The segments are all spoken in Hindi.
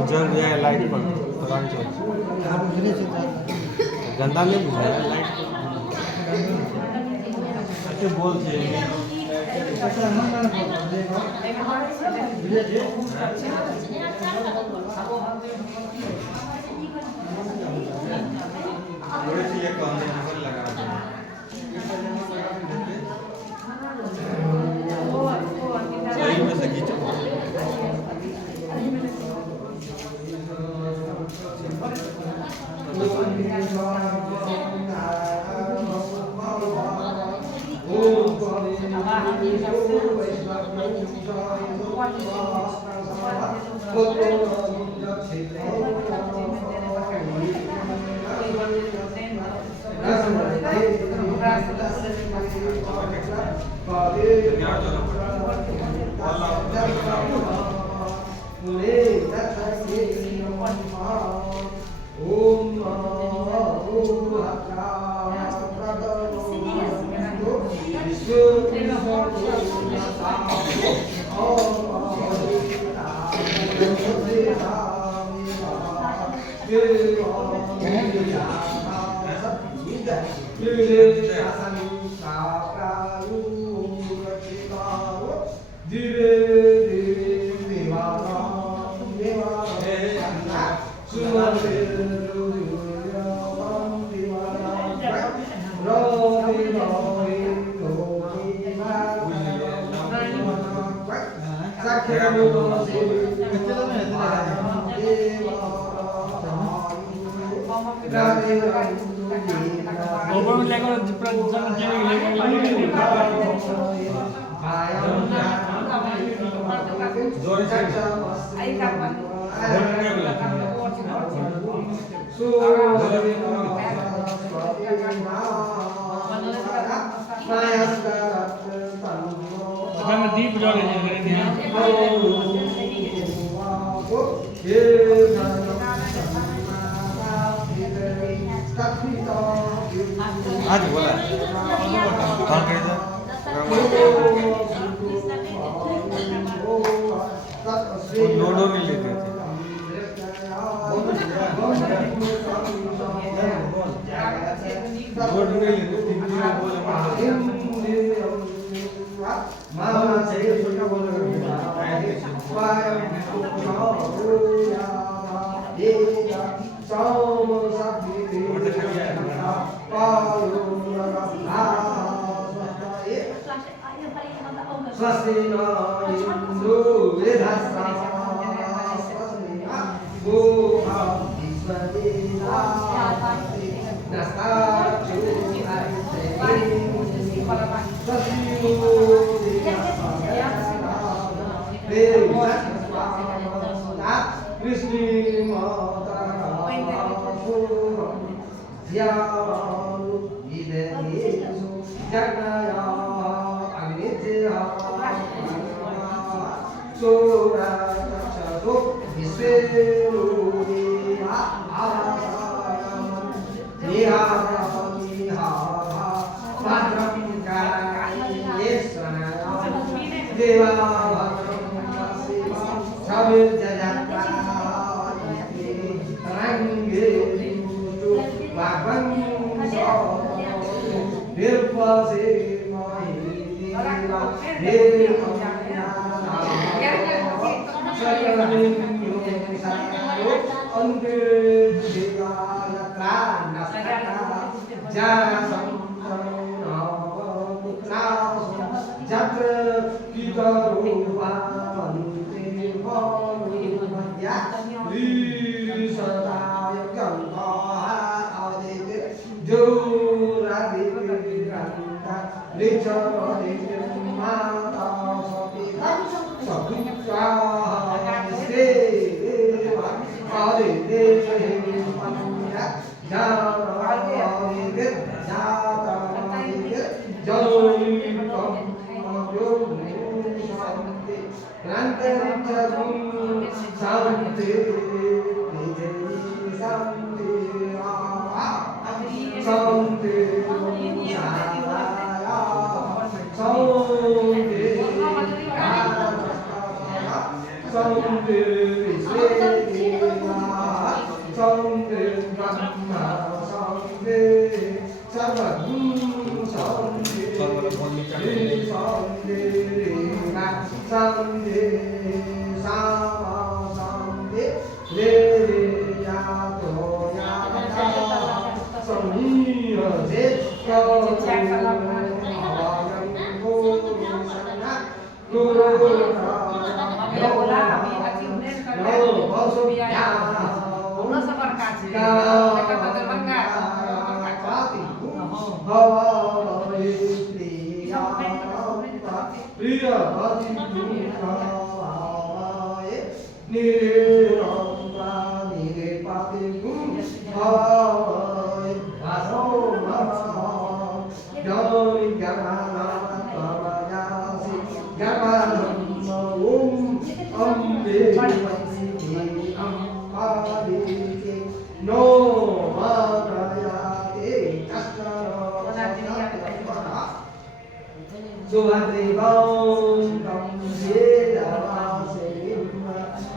उजर या लाइट पर तरंग चल गंदा नहीं बुझाया लाइट के बोल छे थोड़ी सी एक नंबर लगा सही में से खींचो दीप जो आज बोला कौन कह रहा नोडो नहीं लेते थे नोड नहीं लेते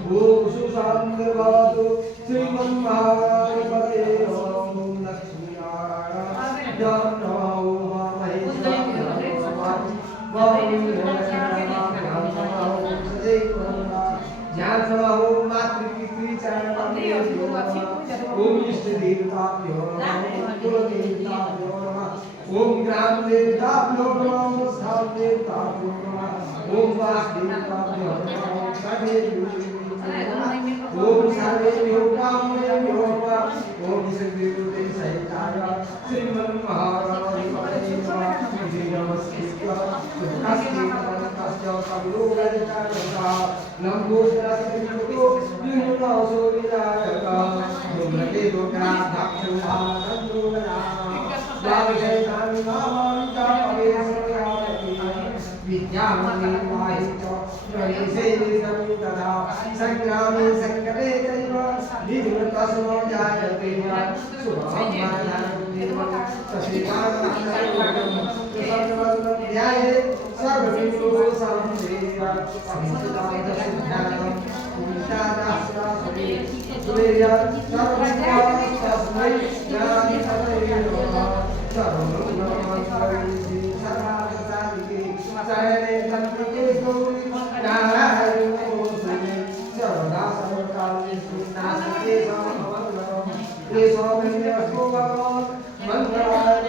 Bhushu Sandra श्रीमन्नारायणपते ओम लक्ष्मीनारायण जय नमो ओम इष्ट देवताभ्यो नमः कुल देवताभ्यो नमः ओम ग्राम देवताभ्यो नमः स्थान देवताभ्यो नमः ओम वास देवताभ्यो नमः सर्वे ओम सर्वे कामदेभ्यो नमः ओम श्रीदेवते सहिताय श्रीमन् महाराज नमस्कृत्य सुखस्ते तस्य संलोकजनता नमोस्तुते विमुक्तो विनायका नमते लोकाध्यक्षो आनन्दोना लाभजयतानि नामान्ता पवेशयामि विद्यामि वाहितो प्रवेशे समितदा संग्रामे संकटे चैव निवृत्तसमो जायते सुभमानान्यं तस्मात् ध्याये सर्वविष्णु समसेया समितदादशज्ञानं पुरुषादास्रासने सूर्य सर्वस्मै ज्ञानिपतये नमः सर्वं नमस्ते सर्वासादिके शरणे तन्त्रते गौरी नारायणो सुने सर्वदा सर्वकालेषु नास्ते सममङ्गलम् एषो विद्यासो भगवान् मङ्गलाय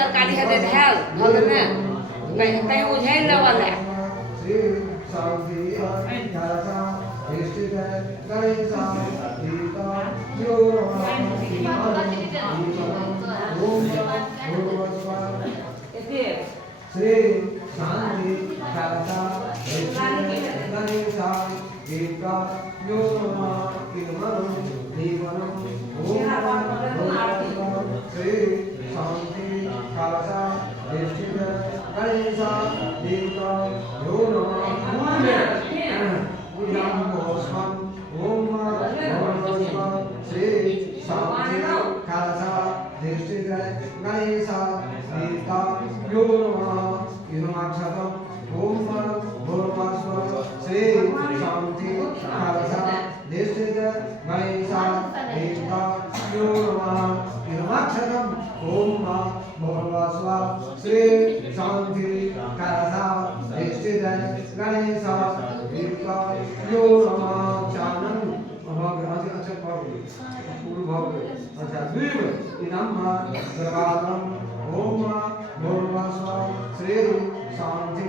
तरकारी है धेल भल में कहीं उझैल लेवल है श्री शांति कालसा गणेशा एका यो नमः किमरं देवनं ओम श्री शांति कालसा गणेशा एका यो नमः ओम श्री शांति कालसा गणेशा एका यो नमः इदमक्षतम् ओम भूर्भुवस्सुः श्री शांति कालसा गणेशा एका यो नमः इदमक्षतम् ओम भूर्भुवस्सुः श्री शांति कालसा गणेशा एका यो नमः चानन भगवान अच्छा पढ़ो पूर्ण भाव अच्छा विव इनम्मा सर्वादम ओम भूर्भुवस्सुः श्री शांति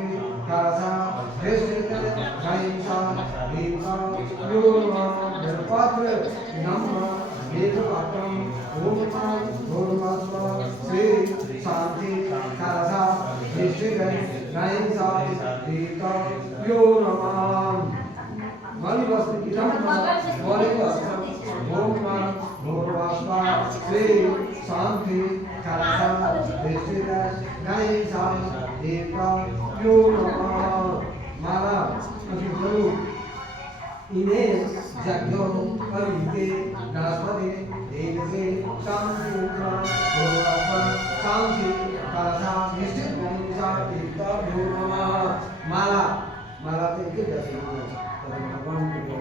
कालसा गणेशा एका यो नमः पात्र इनम्मा वेदपात्रम ओम भूर्भुवस्सुः श्री शांति कालसा गणेशा एका यो नमः माली वस्तु इदम बोले वस्तु ओम भूर्भुवस्सुः श्री शांति कालसा गणेशा एका यो नमः माला गुरु इन्हें जग्यो परिते गणपति देवसे शांति भूर्भुवस्सुः शांति कालसा गणेशा एका यो नमः माला माला तो एक जैसे भगवान को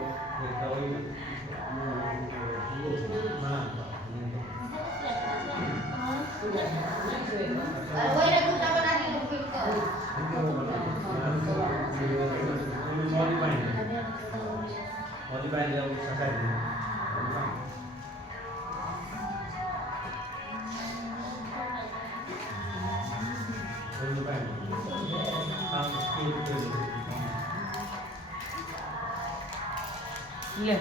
ले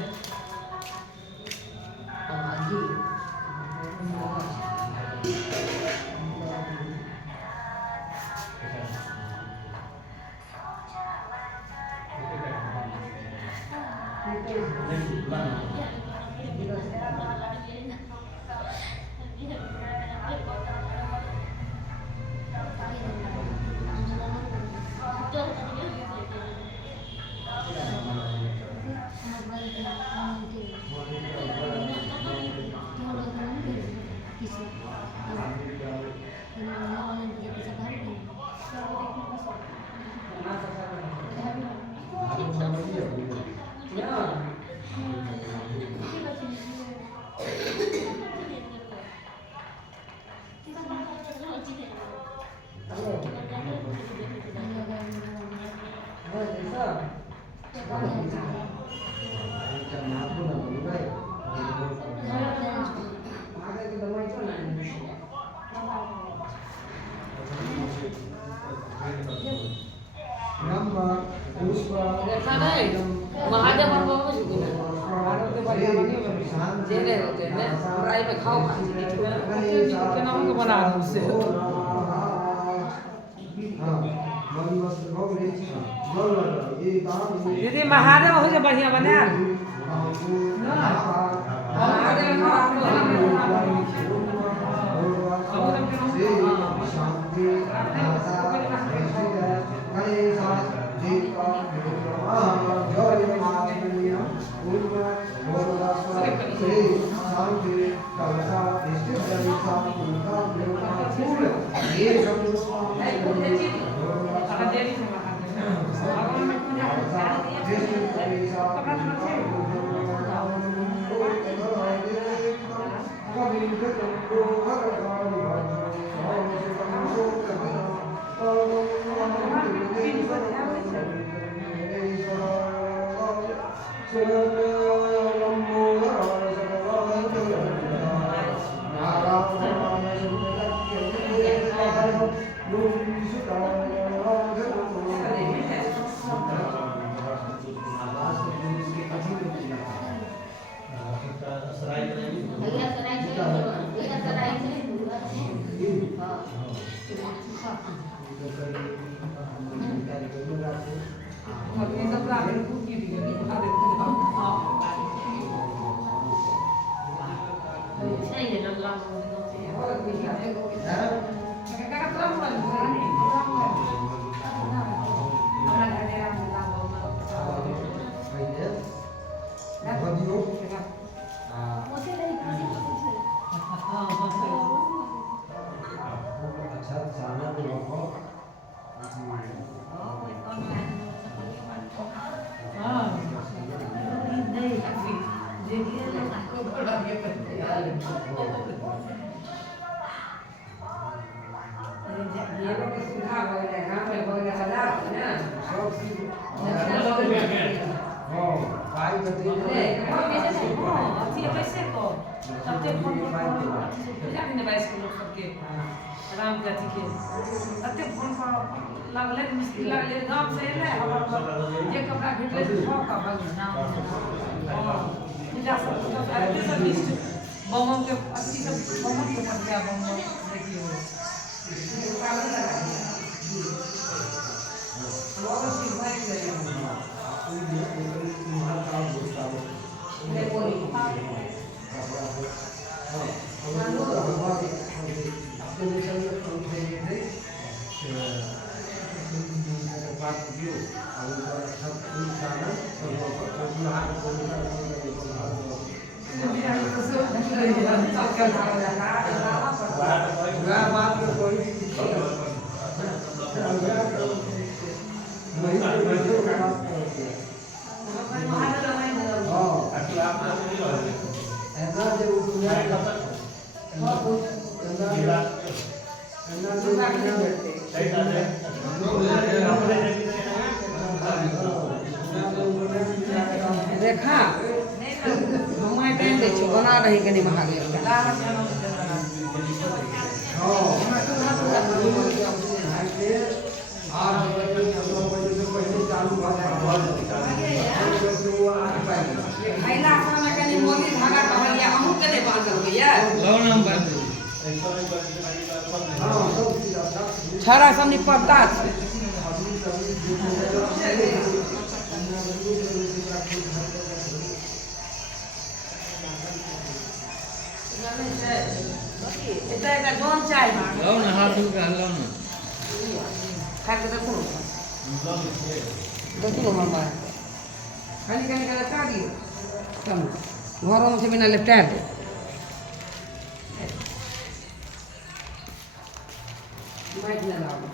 महादेव जेने होते हैं फ्राई में खाओ कितना उनको बना दूँ उससे दीदी महादेव हो जाए बढ़िया बने और ये सब रात में कुछ की भी खा देते हैं हां सही है लल्ला और भी है क्या का काम कर रहा है हमरा घर में लल्ला ये लोग सुधा वगैरह गांव में वगैरह हला ना भाई बताइए राम जाति के अते फोन पर लगले मुश्किल लगले गांव से एले जे कपड़ा भेटले से छो का भग नाम पूजा सब आदमी सब लिस्ट बम के अच्छी सब बम के पत्या बम देखियो पालन लगा लोग से भाई ले बोली देखा हमारे टाइम दे छो बना रही के नहीं महादेव खैला खाना के नहीं मोदी धागा कहलिया हमहु के नहीं बांधल के यार लो नाम बांध छाड़ा सब निपटता छै এটা একটা জন চাই लो ना हाथ उठा लो ना খাকে দেখো देखो मामा खाली खाली का लटा दियो कम घरों से बिना लटा दे माइक ना लाओ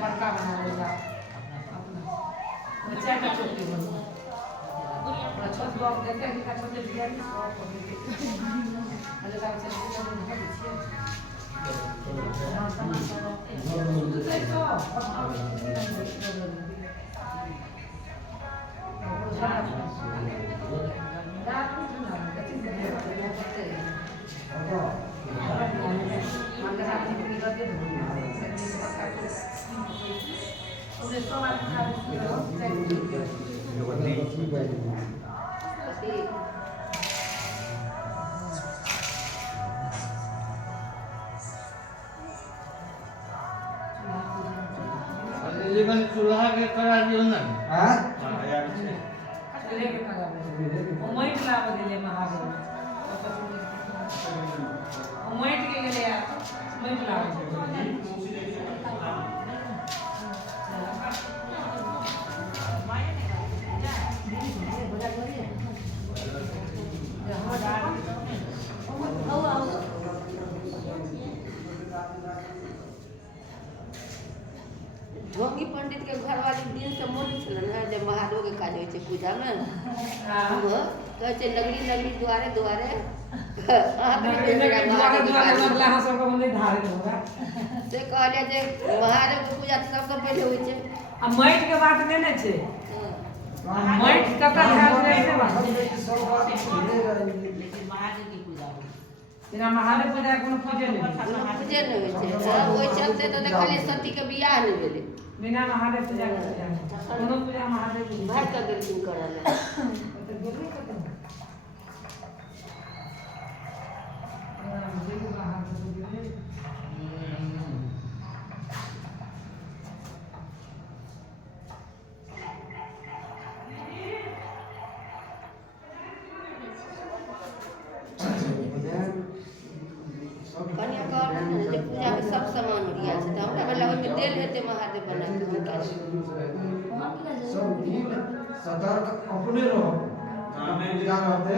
बड़का बना लेगा बच्चा का छोटे बनो छोट बाप देते हैं कि छोटे बिया की शॉप हो गई अरे तब से छोटे नहीं है ना हां लेके लगा वो माइट लावा दिले महादेव वो माइट के लिए आ माइट लावा ढोंगी पंडित के घर वाली दिन से मोन छलन है जब महादेव के काज होय छै पूजा में वो कहै छै लगड़ी लगड़ी द्वारे द्वारे से कहले जे महादेव के पूजा सबसे पहले होय छै आ माइट के बात लेने छै माइट कतऽ ध्यान नै छै बात सब बात धीरे रही लेकिन महादेव की पूजा होय बिना महादेव पूजा कोनो पूजे नहीं पूजे नहीं होय छै ओय चलते तो देखलिए सती के बियाह नहीं भेलै बिना महादेव पूजा के कोनो पूजा महादेव की भाई का गिरकिन करल कन्या कहल जे पूजा में सब सामान रिया छै त हमरा वाला ओय में देल हेते महादेव बना के सब दिन सतर्क अपने रहो क्या कहते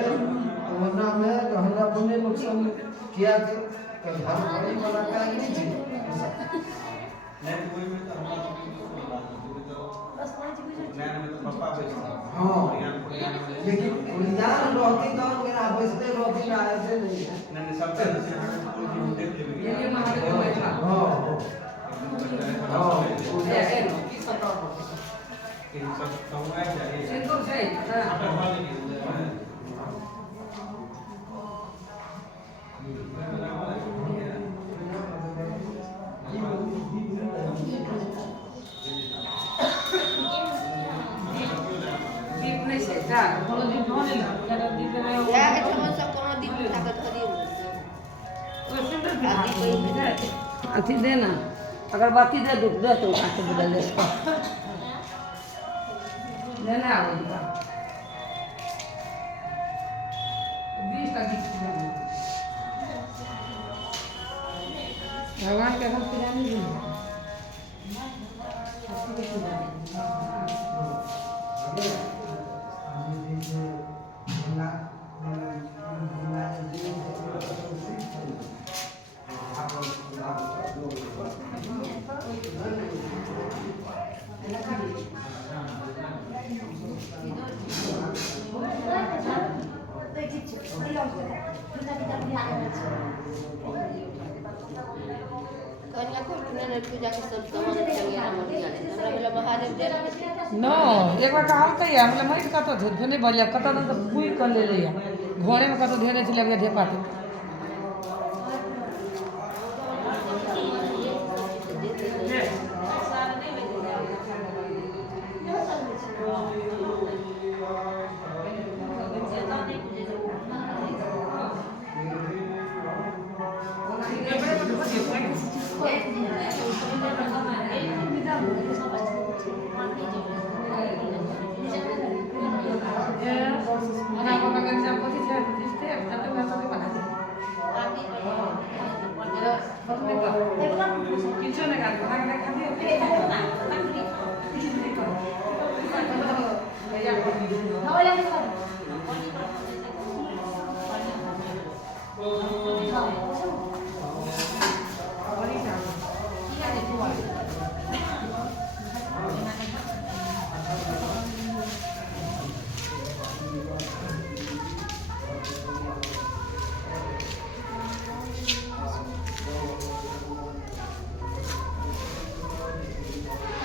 वरना में हमरा बने लोग सब किया के घर बड़ी वाला का नहीं थी नहीं कोई में तो हम पापा हां लेकिन उड़ियान रहती तो मेरा बसते रहती ना ऐसे नहीं है नहीं सब देख लेंगे ये महादेव का बैठा हां हां कि सब कहूंगा चाहिए सिंदूर से दीप नहीं से जा कोनो दीप होने ना जरा दीप रहे हो या के हम सब कोनो दिन ताकत करी तो सिंदूर भी अथी देना अगरबत्ती दे दो दे तो आके बुला ले लेना आवेगा 20 का गीत भगवान के हम पूजा नहीं देंगे कन्या को ने पूजा के सब सामान चंगेरा मटिया छै हमरा वाला महादेव दे नो एक बार कहल त या मतलब माइट कत धने बलिया कत त बुई कर ले लिया घरे में कत धेने छै लगे ढेपाते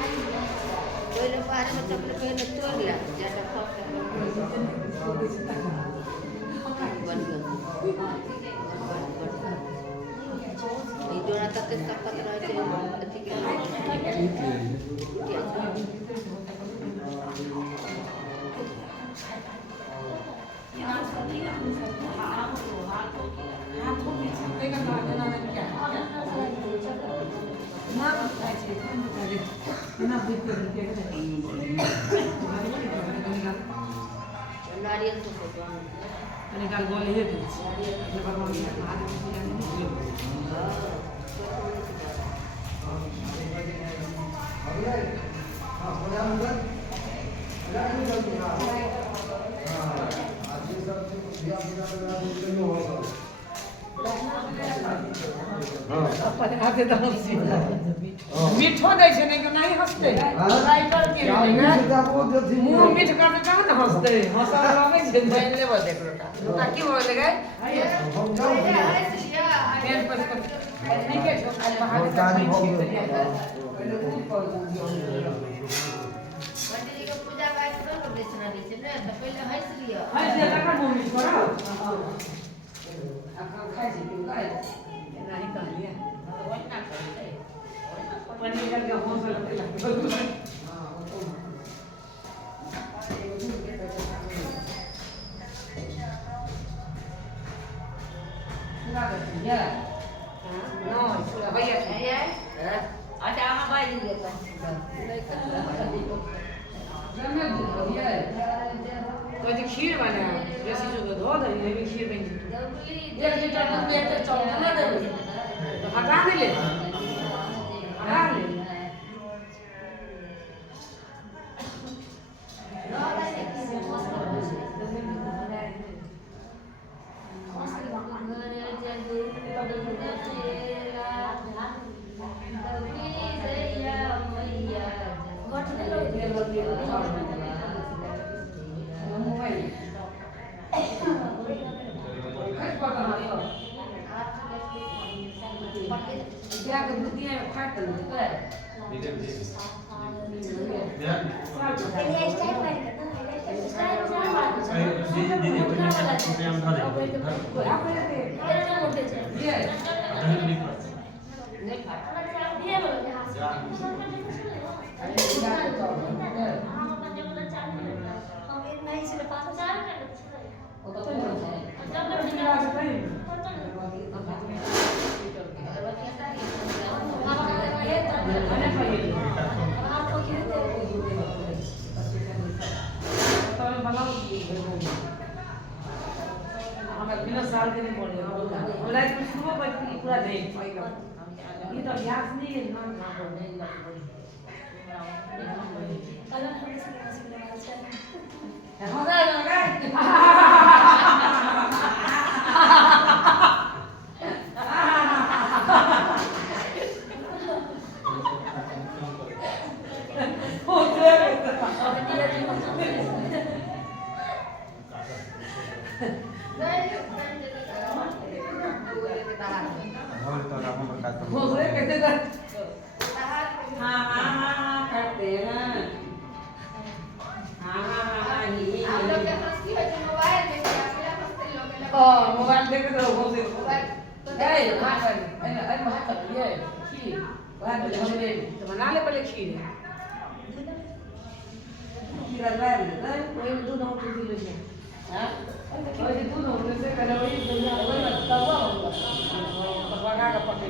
पहले बाहर में चपले पहले तोड़ लिया ज्यादा खा बन गया ये जोड़ा तक ताकत रहे थे अथी के ना नारियल के फोटो निकाल बोले हे दे भगवान के महादेव की पूजा नहीं हाथे तो मीठो दै छै नहीं नहीं हंसते ट्राई करके मुंह मीठ करते कहां ना हंसते हंसा लगे छै जान लेबो देख लोटा लोटा की हो लगे पेन पर ठीक है आज बाहर का पंडित जी के पूजा पाठ करो बेचना नहीं छै ना तो पहले हंस लियो हाय जे लगा मुंह मीठ करो अब खाई छी क्यों खाई नहीं कर लिया पंडित जी के हौसला लगते हां वो तो पूरा कर दिया नो भैया भैया अच्छा हम भाई दिन देता जमे दूध भैया तो जो खीर बना जैसे जो दूध हो दही ये भी खीर बन जती 1 लीटर दूध में तो चावल ना दे तो हटा नहीं ले हटा ले क्या कर बुद्धि है फाट कर दे साल के नहीं बोले हमरा कुछ शुरू पर पूरा नहीं ये तो अभ्यास नहीं है ना नहीं भोसले कैसे कर हाँ करते हैं ना हाँ ही आप लोग के पास की है मोबाइल में क्या मेरा पास तो लोग मोबाइल देख रहे हो भोसले मोबाइल ए हां अरे बात कर ये खीर बात हमने तो बना ले पहले खीर खीर ला ले कोई दूध हो तो ले ले हां और ये दूध हो से करे वही दुनिया वही तवा होगा पका का पके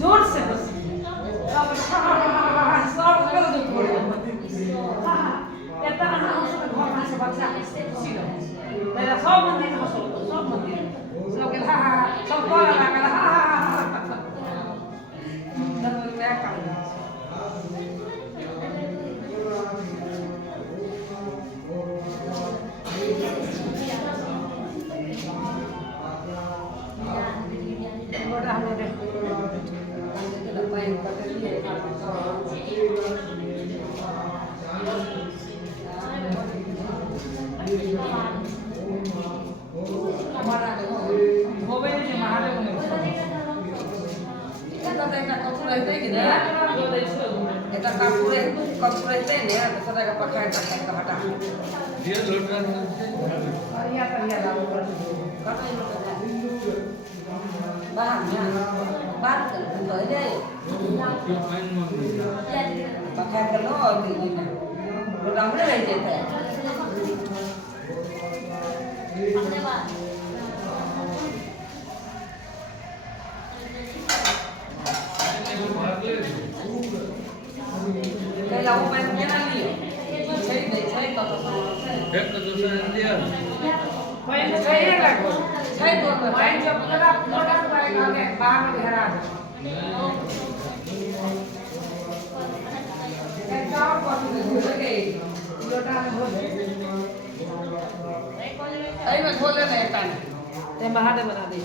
जोर से बस सब कर दो एता ना सब घर में सब बच्चा खुशी रहो मेरा सब मंदिर में सब मंदिर सब के हा सब कर लगा हा satu yang kapur itu gini ya. Itu kapur itu ini ya, satu yang pakai kata. dia lotan Iya lalu. Karena itu bahannya bahan kan deh. main mobil Pakai telur ini. Udah mulai jadi. Kalau mau main lagi, saya kalau dia ketusan dia saya lagu, saya tuh main jam berapa baik lagi, bahan diharap. Kau kau tu lagi, jodoh boleh. Ayo boleh nih kan? Tembak ada mana deh?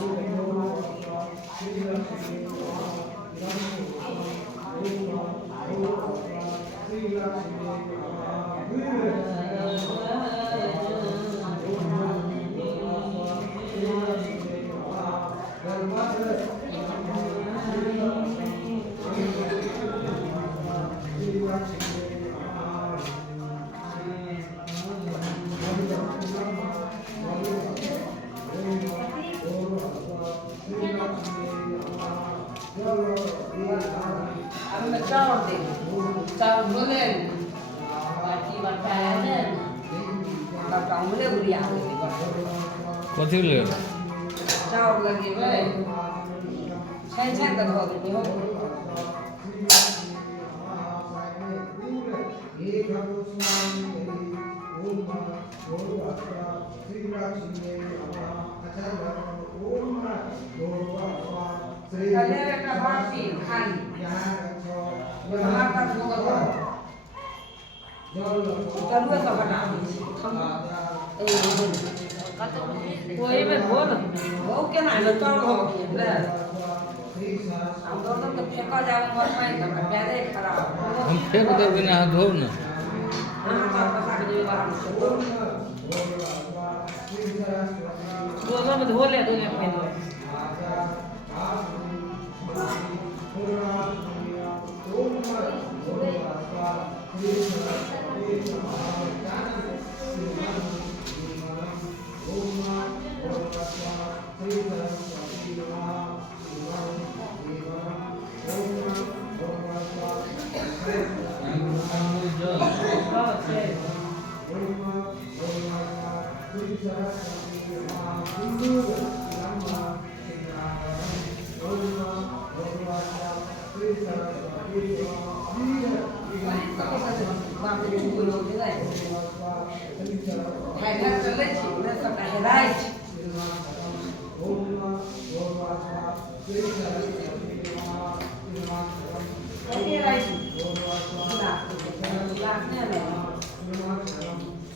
Ada cawan deh, cawan boleh. Bagi makanan, bakal boleh beli apa? কত লে Cawan lagi boleh. Saya tak tahu tu ni. Kalian nak bahapi kan? Berharap semoga kau. Kita dua tak ada. वो ये में बोल वो क्या ना है तो हो ले हम दोनों तो फेंका जाए मर पाए तो पैदे खराब हम फेंक देंगे ना हाथ धो ना हां तो पता नहीं बाहर से दोनों में धो ले दोनों में Hai nak selesai, nak sampai hari. Ini lagi.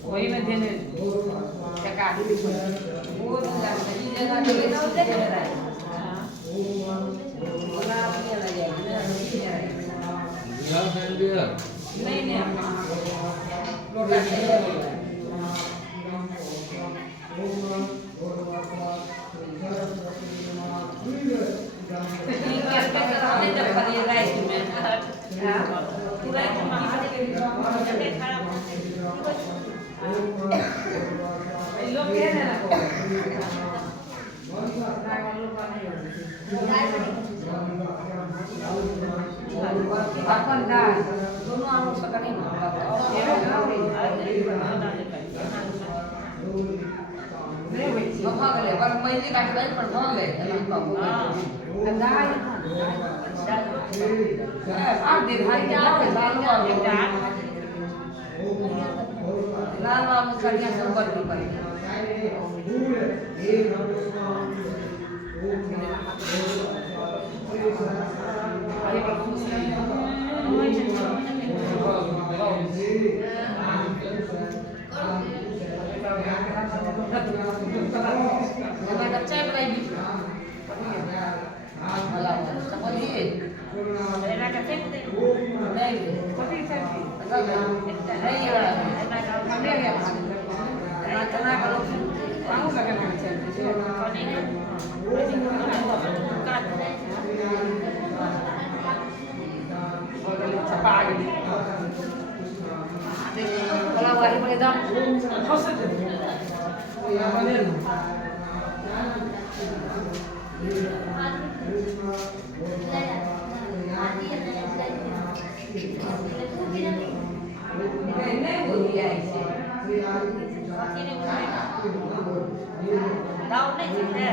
Oh ini dia cakap. Oh tidak, jadi jangan kita udah cerai. Orang punya lagi, dia kan dia नहीं लोटा Akan dah, dono anu sekarang ini. Apa kali? Kalau main ni kaki lain pernah le, dah. Ada hari apa? Lalu misalnya sempat di mana? Ada cek lagi. Malam, sama dia. Ada cek tu. Baik. Kopi cek. Baik lah. Kami ada. Karena kalau kamu kakak nak cek. Kalau ini, पागल कला वाली में एकदम फंस गए नहीं बोली है इसे đâu này chị nè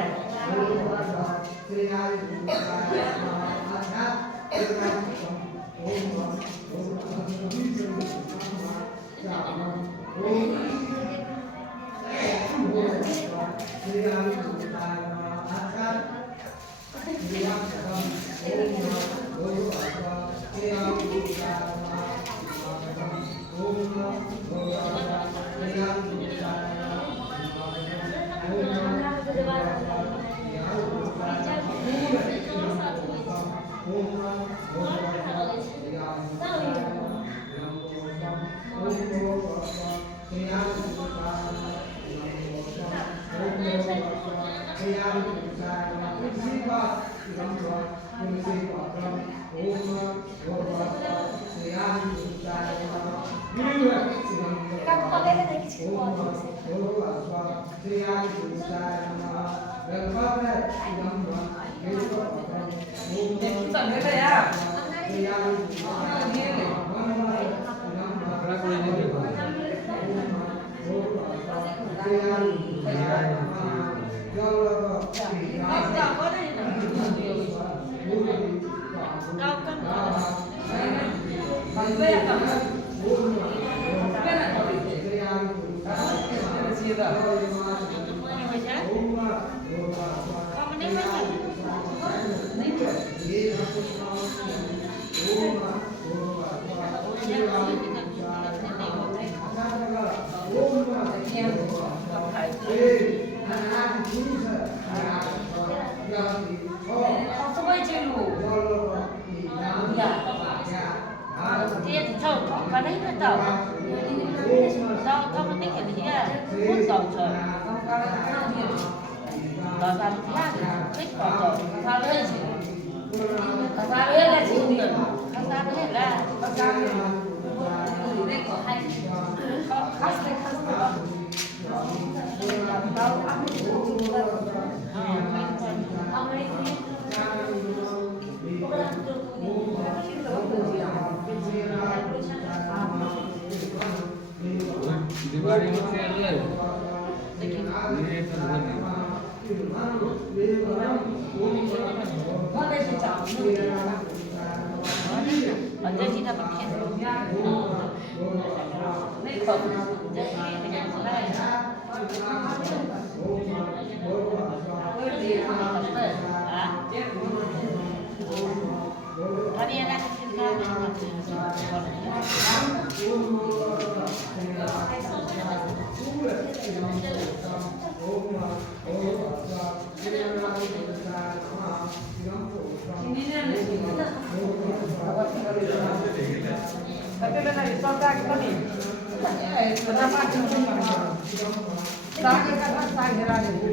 Diwali में से ले ये तो 언제 지나 밖에 네 거. 다리에나 tapi benar itu tak kami kenapa cuma tak kita tak